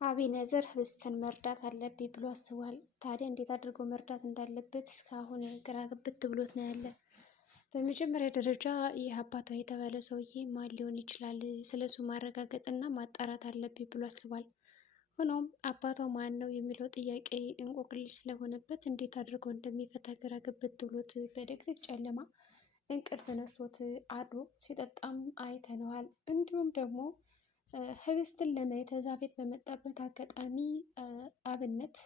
አቤኔዘር ህብስትን መርዳት አለብኝ ብሎ አስቧል። ታዲያ እንዴት አድርጎ መርዳት እንዳለበት እስካሁን ግራ ግብት ብሎት ነው ያለ። በመጀመሪያ ደረጃ ይህ አባቷ የተባለ ሰውዬ ማን ሊሆን ይችላል? ስለሱ ማረጋገጥና ማጣራት አለብኝ ብሎ አስቧል። ሆኖም አባቷ ማን ነው የሚለው ጥያቄ እንቆቅልሽ ስለሆነበት እንዴት አድርጎ እንደሚፈታ ግራ ግብት ብሎት በድቅድቅ ጨለማ እንቅልፍ ነስቶት አድሮ ሲጠጣም አይተነዋል። እንዲሁም ደግሞ ህብስትን ለማየት እዛ ቤት በመጣበት አጋጣሚ አብነት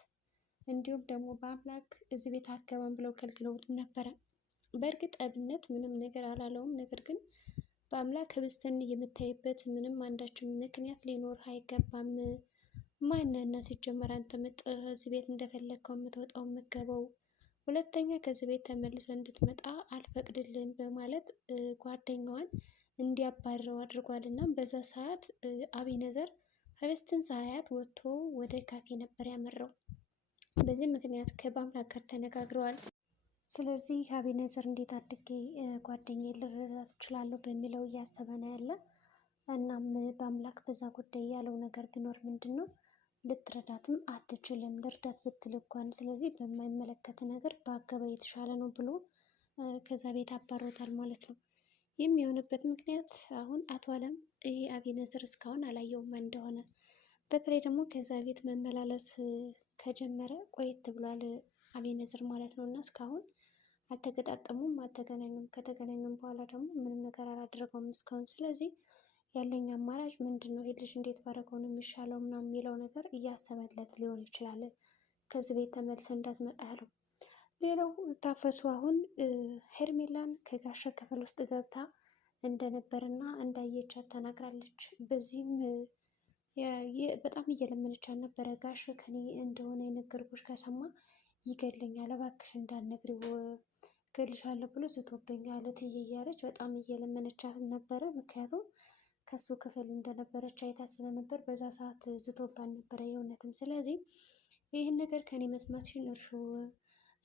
እንዲሁም ደግሞ በአምላክ እዚህ ቤት አትገባም ብለው ከልክለውትም ነበረ። በእርግጥ አብነት ምንም ነገር አላለውም። ነገር ግን በአምላክ ህብስትን የምታይበት ምንም አንዳችም ምክንያት ሊኖር አይገባም። ማንና ሲጀመር አንተ መጥተህ እዚህ ቤት እንደፈለግከው የምትወጣው የምትገባው፣ ሁለተኛ ከዚህ ቤት ተመልሰ እንድትመጣ አልፈቅድልም በማለት ጓደኛዋን እንዲያባረው አድርጓል። እና በዛ ሰዓት አቤኔዘር ህብስትን ሳያት ወጥቶ ወደ ካፌ ነበር ያመራው። በዚህ ምክንያት በአምላክ ጋር ተነጋግረዋል። ስለዚህ አቤኔዘር እንዴት አድርጌ ጓደኛዬን ልረዳት እችላለሁ በሚለው እያሰበ ነው ያለ። እናም በአምላክ በዛ ጉዳይ ያለው ነገር ቢኖር ምንድን ነው፣ ልትረዳትም አትችልም ልርዳት ብትል እንኳን፣ ስለዚህ በማይመለከት ነገር በአገባ የተሻለ ነው ብሎ ከዛ ቤት አባሮታል ማለት ነው። የሚሆንበት ምክንያት አሁን አቶ አለም ይሄ አቤኔዘር እስካሁን አላየውም እንደሆነ፣ በተለይ ደግሞ ከዛ ቤት መመላለስ ከጀመረ ቆየት ብሏል አቤኔዘር ማለት ነው። እና እስካሁን አልተገጣጠሙም፣ አልተገናኙም። ከተገናኙም በኋላ ደግሞ ምንም ነገር አላደረገውም እስካሁን። ስለዚህ ያለኝ አማራጭ ምንድን ነው፣ ይሄ ልጅ እንዴት ባደረገው ነው የሚሻለው ምናምን የሚለው ነገር እያሰበለት ሊሆን ይችላል ከዚህ ቤት ተመልሰ እንዳትመጣ ያለው። ሌላው ታፈሱ አሁን ሄርሜላን ከጋሸ ክፍል ውስጥ ገብታ እንደነበርና እንዳየቻት ተናግራለች። በዚህም በጣም እየለመነቻት ነበረ። ጋሽ ከኔ እንደሆነ የነገርኩሽ ከሰማ ይገድለኛል፣ እባክሽ እንዳትነግሪው እገልሻለሁ ብሎ ዝቶብኛል እትዬ እያለች በጣም እየለመነቻትም ነበረ። ምክንያቱም ከሱ ክፍል እንደነበረች አይታ ስለነበር በዛ ሰዓት ዝቶባን ነበረ የእውነትም። ስለዚህ ይህን ነገር ከኔ መስማትሽን እርሺው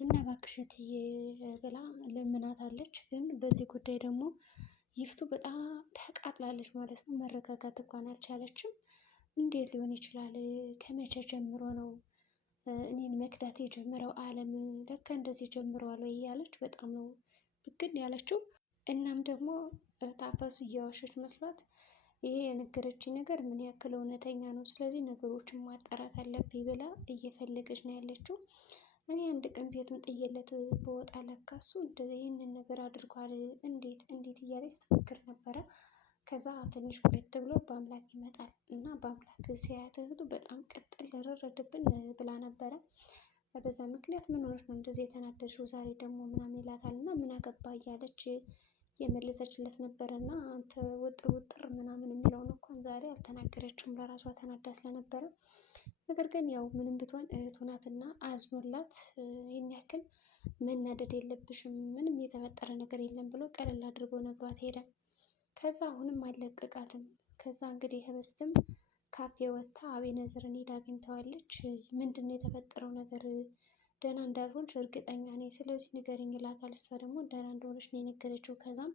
እና እባክሽ እትዬ ብላ ለምናታለች። ግን በዚህ ጉዳይ ደግሞ ይፍቱ በጣም ተቃጥላለች ማለት ነው። መረጋጋት እንኳን አልቻለችም። እንዴት ሊሆን ይችላል? ከመቼ ጀምሮ ነው እኔን መክዳት የጀመረው? አለም ለካ እንደዚህ ጀምረዋል ወይ እያለች በጣም ነው ብግን ያለችው። እናም ደግሞ ታፈሱ እየዋሸች መስሏት ይሄ የነገረችኝ ነገር ምን ያክል እውነተኛ ነው፣ ስለዚህ ነገሮችን ማጣራት አለብኝ ብላ እየፈለገች ነው ያለችው። እኔ አንድ ቀን ቤቱን ጥዬለት በወጣ ለካ እሱ ይህንን ነገር አድርጓል፣ እንዴት እንዴት እያለች ስትሞክር ነበረ። ከዛ ትንሽ ቆየት ብሎ በአምላክ ይመጣል እና በአምላክ ሲያያት እህቱ በጣም ቅጥል ረረድብን ብላ ነበረ። በዛ ምክንያት ምን ሆነች ነው እንደዚህ የተናደድሽው ዛሬ ደግሞ ምናምን ይላታል። እና ምን አገባ እያለች የመለሰችለት ነበረ። እና አንተ ውጥር ውጥር ምናምን የሚለውን እንኳን ዛሬ አልተናገረችውም ለራሷ ተናዳ ስለነበረ። ነገር ግን ያው ምንም ብትሆን እህቱ ናትና አዝኖላት ይህን ያክል መናደድ የለብሽም ምንም የተፈጠረ ነገር የለም ብሎ ቀለል አድርጎ ነግሯት ሄደ። ከዛ አሁንም አልለቀቃትም። ከዛ እንግዲህ ህብስትም ካፌ ወጥታ አቤኔዘርን ሄዳ አግኝተዋለች። ምንድን ነው የተፈጠረው ነገር? ደህና እንዳልሆንሽ እርግጠኛ ነኝ፣ ስለዚህ ንገሪኝ ይላታል። እሷ ደግሞ ደህና እንደሆነች ነው የነገረችው። ከዛም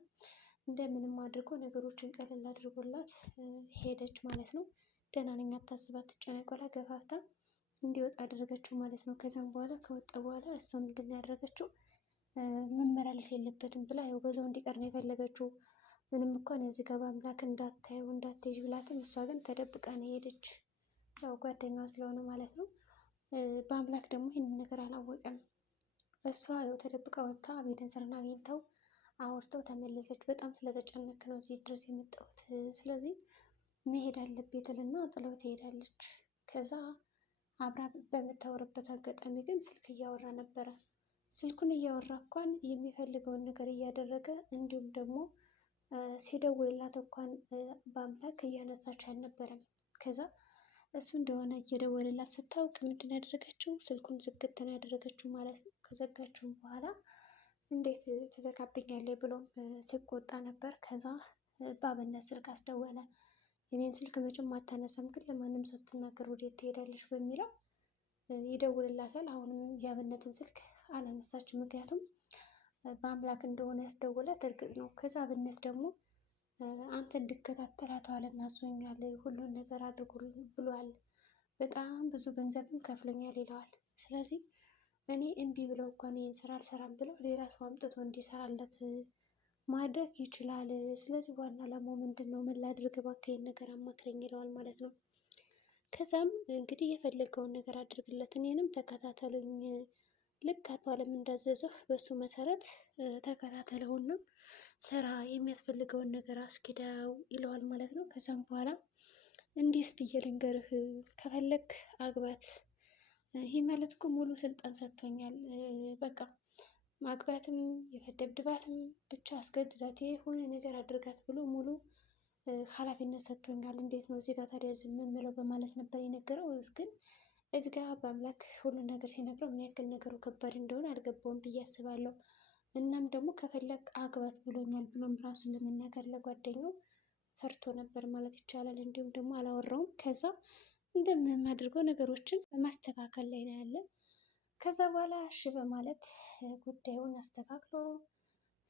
እንደምንም አድርጎ ነገሮችን ቀለል አድርጎላት ሄደች ማለት ነው። ደህና ነኝ አታስብ አትጨነቅ ብላ ገፋፍታ እንዲወጣ አደረገችው ማለት ነው። ከዛም በኋላ ከወጣ በኋላ እሷ ምንድን ነው ያደረገችው? መመላለስ የለበትም ብላ ያው በዛው እንዲቀር ነው የፈለገችው። ምንም እንኳን እዚህ ጋር በአምላክ እንዳታየው እንዳትይዥ ብላትም እሷ ግን ተደብቃ ነው የሄደች፣ ያው ጓደኛዋ ስለሆነ ማለት ነው። በአምላክ ደግሞ ይህንን ነገር አላወቀም። እሷ ያው ተደብቃ ወጥታ አቤኔዘርን አግኝተው አውርተው ተመለሰች። በጣም ስለተጨነክ ነው እዚህ ድረስ የመጣሁት፣ ስለዚህ መሄድ አለብኝ ትልና ጥለው ትሄዳለች። ከዛ አብራ በምታወራበት አጋጣሚ ግን ስልክ እያወራ ነበረ። ስልኩን እያወራ እንኳን የሚፈልገውን ነገር እያደረገ እንዲሁም ደግሞ ሲደውልላት እንኳን በአምላክ እያነሳች አልነበረም። ከዛ እሱ እንደሆነ እየደወለላት ስታውቅ ምንድን ያደረገችው? ስልኩን ዝግት ነው ያደረገችው ማለት ነው። ከዘጋችውም በኋላ እንዴት ትዘጋብኛለች ብሎም ሲቆጣ ነበር። ከዛ በአብነት ስልክ አስደወለ። የኔን ስልክ መቼም አታነሳም፣ ግን ለማንም ሳትናገር ወዴት ትሄዳለች በሚለው ይደውልላታል። አሁንም የአብነትን ስልክ አላነሳችም፣ ምክንያቱም በአምላክ እንደሆነ ያስደወላት እርግጥ ነው። ከዛ አብነት ደግሞ አንተ እንድከታተል አቶ አለም አዞኛል፣ ሁሉን ነገር አድርጎ ብሏል፣ በጣም ብዙ ገንዘብም ከፍሎኛል ይለዋል። ስለዚህ እኔ እምቢ ብለው እንኳን ይህን ስራ አልሰራም ብለው ሌላ ሰው አምጥቶ እንዲሰራለት ማድረግ ይችላል። ስለዚህ ዋና ዓላማው ምንድን ነው? ምን ላድርግ እባክህ ይሄን ነገር አማክረኝ ይለዋል ማለት ነው። ከዛም እንግዲህ የፈለገውን ነገር አድርግለት፣ እኔንም ተከታተሉኝ፣ ልክ አቶ አለም እንዳዘዘህ በሱ መሰረት ተከታተለውና ስራ፣ የሚያስፈልገውን ነገር አስኪዳው ይለዋል ማለት ነው። ከዛም በኋላ እንዴት ብዬ ልንገርህ፣ ከፈለግ አግባት፣ ይህ ማለት እኮ ሙሉ ስልጣን ሰጥቶኛል፣ በቃ ማግባትም የፈደብድባትም ብቻ አስገድዳት የሆነ ነገር አድርጋት ብሎ ሙሉ ኃላፊነት ሰጥቶኛል። እንዴት ነው እዚህ ጋር ታዲያ ዝም የምለው በማለት ነበር የነገረው። ግን እዚህ ጋር በአምላክ ሁሉን ነገር ሲነግረው ምን ያክል ነገሩ ከባድ እንደሆነ አልገባውም ብዬ አስባለሁ። እናም ደግሞ ከፈለግ አግባት ብሎኛል ብሎም ራሱን ለመናገር ለጓደኛው ፈርቶ ነበር ማለት ይቻላል። እንዲሁም ደግሞ አላወራውም። ከዛ እንደምንም አድርገው ነገሮችን በማስተካከል ላይ ነው ያለ። ከዛ በኋላ እሺ በማለት ጉዳዩን አስተካክሎ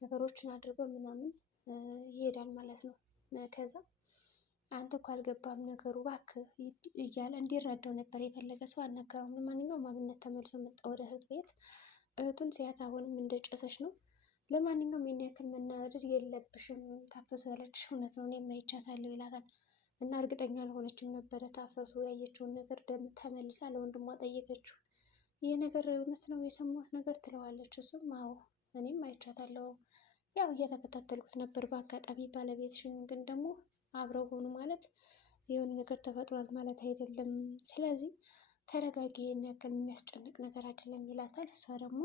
ነገሮችን አድርጎ ምናምን ይሄዳል ማለት ነው። ከዛ አንተ እኮ አልገባም ነገሩ እባክህ እያለ እንዲረዳው ነበር የፈለገ። ሰው አልነገረውም። ለማንኛውም አብነት ተመልሶ መጣ ወደ እህቱ ቤት። እህቱን ሲያት አሁንም እንደጨሰች ነው። ለማንኛውም የኔ ያክል መናደድ የለብሽም፣ ታፈሱ ያለችሽ እውነት ነው፣ እኔም አይቻታለሁ ይላታል። እና እርግጠኛ አልሆነችም ነበረ። ታፈሱ ያየችውን ነገር ተመልሳ ለወንድሟ ጠየቀችው። ይህ ነገር እውነት ነው የሰማሁት ነገር ትለዋለች። እሱም አዎ እኔም አይቻታለሁ፣ ያው እየተከታተልኩት ነበር በአጋጣሚ ባለቤትሽን፣ ግን ደግሞ አብረው ሆኑ ማለት የሆነ ነገር ተፈጥሯል ማለት አይደለም። ስለዚህ ተረጋጊ፣ ይህን ያክል የሚያስጨንቅ ነገር አይደለም ይላታል። እሷ ደግሞ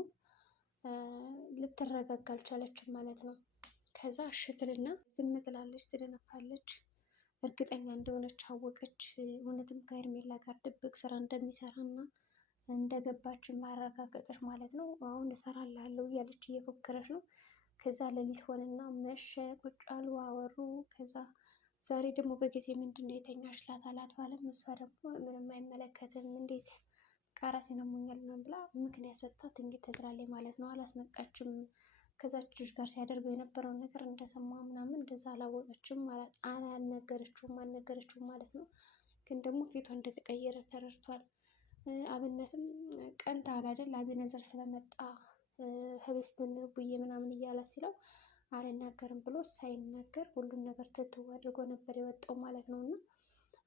ልትረጋጋ አልቻለችም ማለት ነው። ከዛ እሺ ትልና ዝም ትላለች፣ ትደነፋለች። እርግጠኛ እንደሆነች አወቀች። እውነትም ከሄርሜላ ጋር ድብቅ ስራ እንደሚሰራና እንደገባችን ማረጋገጠች ማለት ነው። አሁን እሰራልሃለሁ እያለች እየፎከረች ነው። ከዛ ሌሊት ሆነና መሸ። ቁጭ አሉ፣ አወሩ። ከዛ ዛሬ ደግሞ በጊዜ ምንድን ነው የተኛሽ ላታላት ባለም፣ እሷ ደግሞ ምንም አይመለከትም እንዴት ራሴን አሞኛል ምናምን ብላ ምክንያት ሰጥታት እንግዲህ ትላለች ማለት ነው። አላስነቃችም። ከዛች ልጅ ጋር ሲያደርገው የነበረውን ነገር እንደሰማ ምናምን እንደዛ አላወቀችም ማለት አልነገረችውም ማለት ነው። ግን ደግሞ ፊቷ እንደተቀየረ ተረድቷል። አብነትም ቀንተሃል አይደል አቤነዘር ስለመጣ ህብስትን ቡዬ ምናምን እያለ ሲለው አልናገርም ብሎ ሳይናገር ሁሉን ነገር ትትው አድርጎ ነበር የወጣው ማለት ነው። እና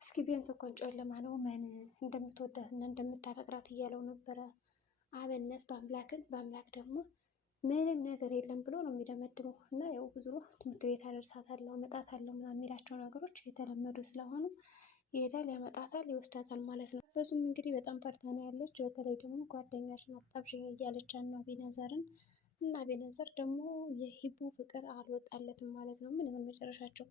እስኪ ቢያንስ እንኳን ጨለማ ነው መን እንደምትወዳት እና እንደምታፈቅራት እያለው ነበረ አብነት በአምላክ ደግሞ ምንም ነገር የለም ብሎ ነው የሚደመድመው። እና ያው ብዙ ትምህርት ቤት አደርሳታለሁ አመጣታለሁ ምናምን የሚላቸው ነገሮች የተለመዱ ስለሆኑ ይሄዳል፣ ያመጣታል፣ ይወስዳታል ማለት ነው። በዙም እንግዲህ በጣም ፈርታ ነው ያለች። በተለይ ደግሞ ጓደኛሽን አጣብሽኝ እያለች ነው አቤነዘርን። እና አቤነዘር ደግሞ የሂቡ ፍቅር አልወጣለትም ማለት ነው። ምን ይሆን መጨረሻቸው?